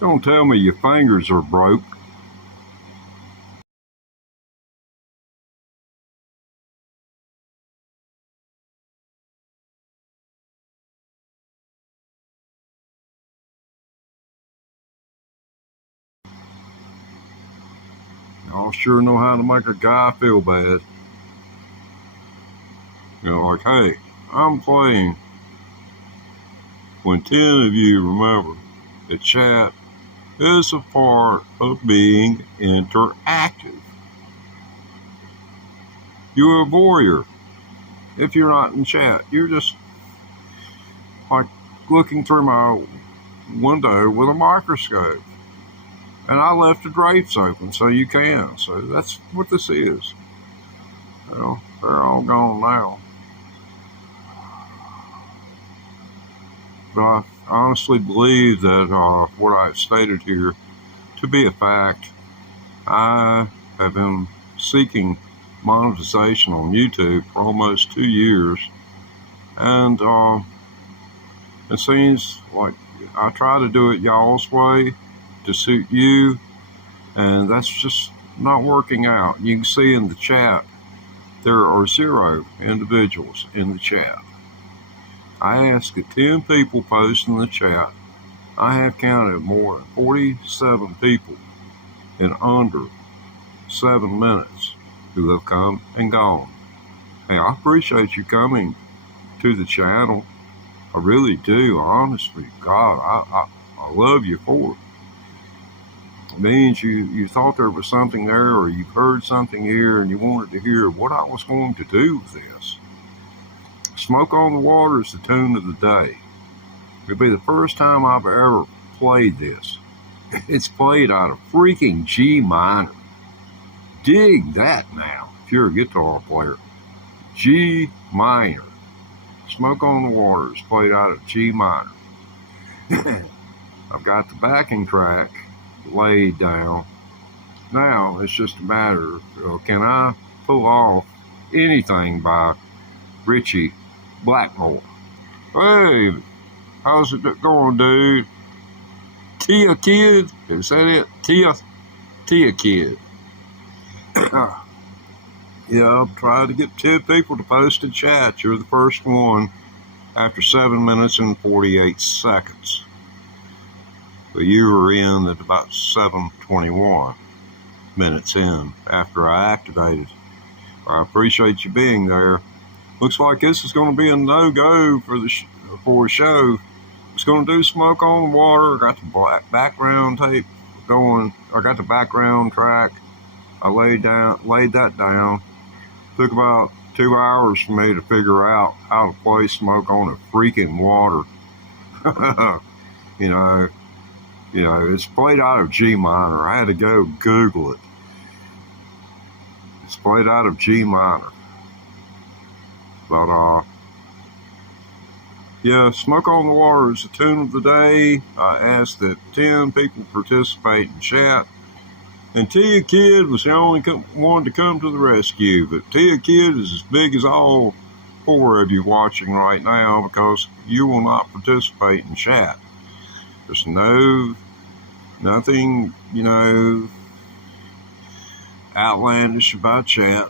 Don't tell me your fingers are broke. Y'all sure know how to make a guy feel bad. Like, hey, I'm playing. When 10 of you remember that chat is a part of being interactive. You're a voyeur. If you're not in chat, you're just like looking through my window with a microscope. And I left the drapes open so you can. So that's what this is. Well, they're all gone now. But I honestly believe that what I've stated here to be a fact. I have been seeking monetization on YouTube for almost 2 years. And it seems like I try to do it y'all's way to suit you, and that's just not working out. You can see in the chat there are 0 individuals in the chat. I asked 10 people post in the chat. I have counted more than 47 people in under 7 minutes who have come and gone. Hey, I appreciate you coming to the channel. I really do. Honestly, God, I love you for it. It means you thought there was something there, or you've heard something here and you wanted to hear what I was going to do with this. Smoke on the Water is the tune of the day. It'll be the first time I've ever played this. It's played out of freaking G minor. Dig that now, if you're a guitar player. G minor. Smoke on the Water is played out of G minor. I've got the backing track laid down. Now it's just a matter of can I pull off anything by Richie Blackmore? Hey, how's it going, dude? Tia Kid? Is that it? Tia Kid. Yeah, I'm trying to get 10 people to post in chat. You're the first one after 7 minutes and 48 seconds. But you were in at about 7:21 minutes in after I activated. I appreciate you being there. Looks like this is going to be a no-go for a show. It's going to do Smoke on the Water. I got the background tape going. I got the background track. I laid that down. Took about 2 hours for me to figure out how to play Smoke on the freaking Water. you know, it's played out of G minor. I had to go Google it. It's played out of G minor. But yeah, Smoke on the Water is the tune of the day. I asked that 10 people participate in chat. And Tia Kid was the only one to come to the rescue. But Tia Kid is as big as all 4 of you watching right now because you will not participate in chat. There's nothing, outlandish about chat.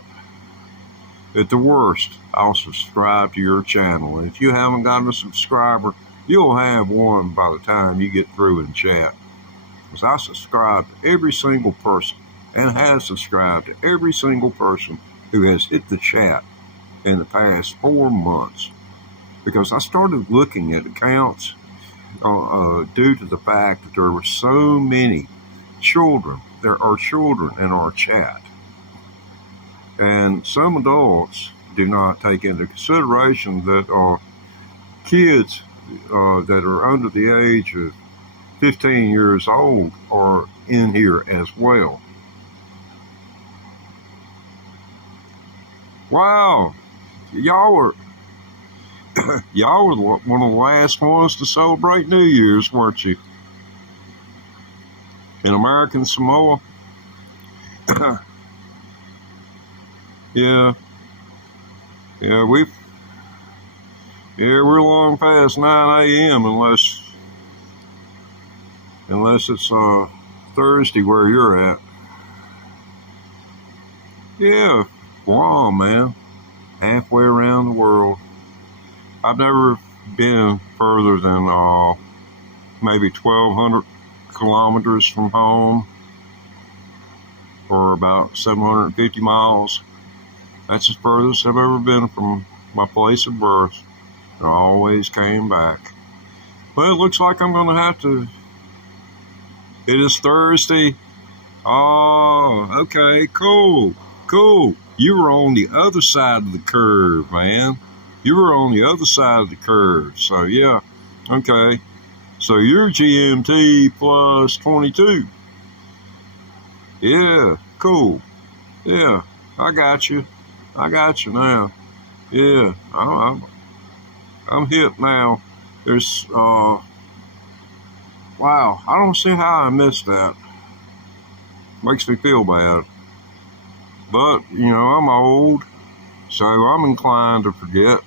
At the worst, I'll subscribe to your channel. And if you haven't gotten a subscriber, you'll have one by the time you get through in chat. Because I subscribe to every single person and have subscribed to every single person who has hit the chat in the past 4 months. Because I started looking at accounts due to the fact that there were so many children. There are children in our chat. And some adults do not take into consideration that kids that are under the age of 15 years old are in here as well. Wow, y'all were one of the last ones to celebrate New Year's, weren't you? In American Samoa. Yeah, we're long past 9 a.m. unless unless it's Thursday where you're at. Yeah, Guam, man, halfway around the world. I've never been further than maybe 1,200 kilometers from home, or about 750 miles. That's the furthest I've ever been from my place of birth. And I always came back. But it looks like I'm going to have to. It is Thursday. Oh, okay, cool. You were on the other side of the curve, man. You were on the other side of the curve. So, yeah, okay. So you're GMT plus 22. Yeah, cool. Yeah, I got you now. Yeah, I'm hip now. There's, wow, I don't see how I missed that. Makes me feel bad. But, I'm old, so I'm inclined to forget.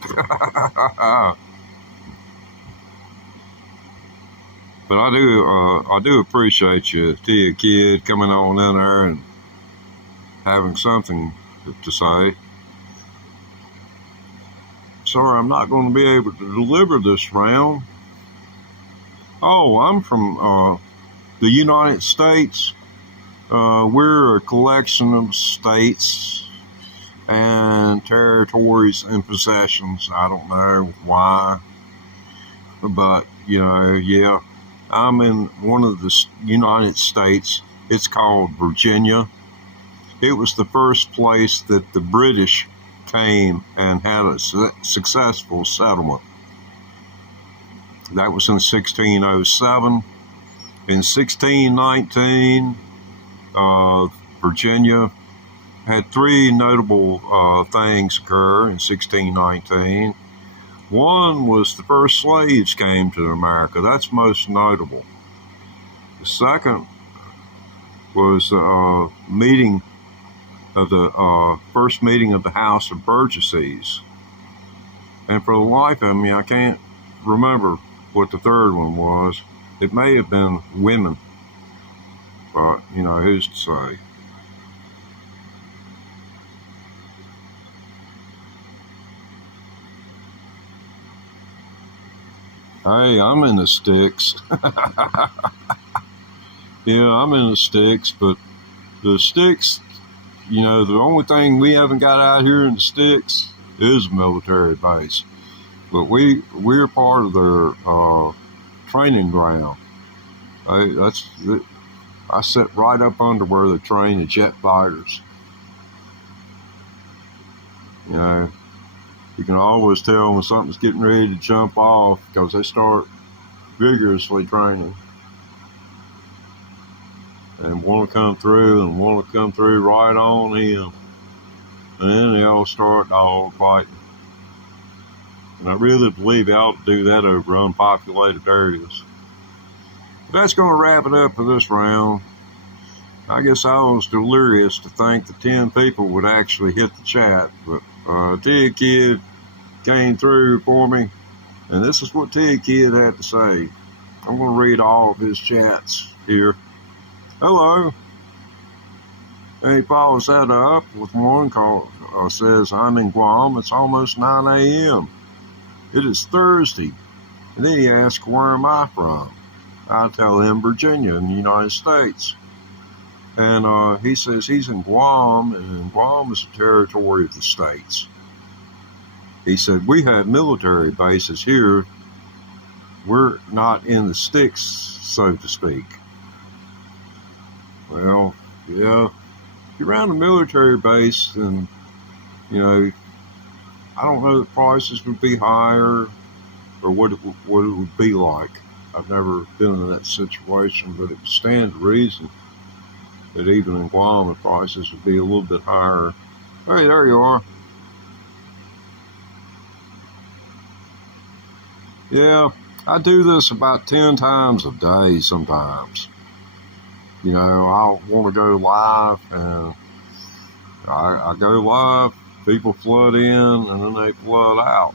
But I do appreciate you, Tia Kid, coming on in there and having something to say. Sorry, I'm not going to be able to deliver this round. Oh, I'm from the United States. We're a collection of states and territories and possessions. I don't know why, but, yeah. I'm in one of the United States. It's called Virginia. It was the first place that the British came and had a successful settlement. That was in 1607. In 1619, Virginia had three notable things occur in 1619. One was the first slaves came to America. That's most notable. The second was the first meeting of the House of Burgesses. And for the life of me, I can't remember what the third one was. It may have been women, but, who's to say? Hey, I'm in the sticks. Yeah, I'm in the sticks, but the sticks, the only thing we haven't got out here in the sticks is a military base. But we're part of their training ground. I sit right up under where they train the jet fighters. You can always tell when something's getting ready to jump off because they start vigorously training and want to come through right on in. And then they all start dog fighting. And I really believe they ought to do that over unpopulated areas. But that's going to wrap it up for this round. I guess I was delirious to think that 10 people would actually hit the chat, but Tia Kid came through for me, and this is what Tia Kid had to say. I'm going to read all of his chats here. Hello. And he follows that up with one called, says, I'm in Guam. It's almost 9 a.m. It is Thursday. And then he asks, where am I from? I tell him Virginia in the United States. And he says he's in Guam, and Guam is a territory of the states. He said, we have military bases here. We're not in the sticks, so to speak. Well, yeah, if you're around a military base, then, I don't know if prices would be higher or what it would be like. I've never been in that situation, but it would stand to reason that even in Guam, the prices would be a little bit higher. Hey, there you are. Yeah, I do this about 10 times a day sometimes. I want to go live, and I go live, people flood in, and then they flood out.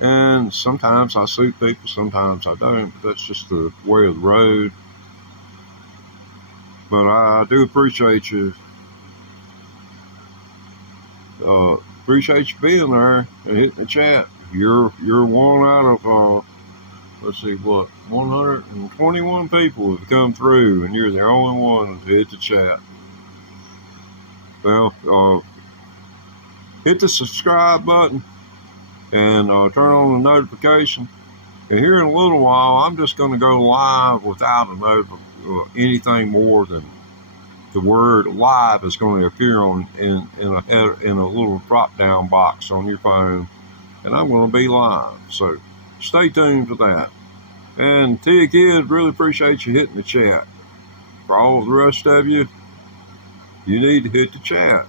And sometimes I suit people, sometimes I don't, but that's just the way of the road. But I do appreciate you. Appreciate you being there and hitting the chat. You're one out of let's see, what, 121 people have come through, and you're the only one to hit the chat. Well, hit the subscribe button and turn on the notification. And here in a little while, I'm just going to go live without anything more than the word live is going to appear in a little drop down box on your phone, and I'm going to be live. So stay tuned for that. And Tia Kid, really appreciate you hitting the chat. For all the rest of you, you need to hit the chat.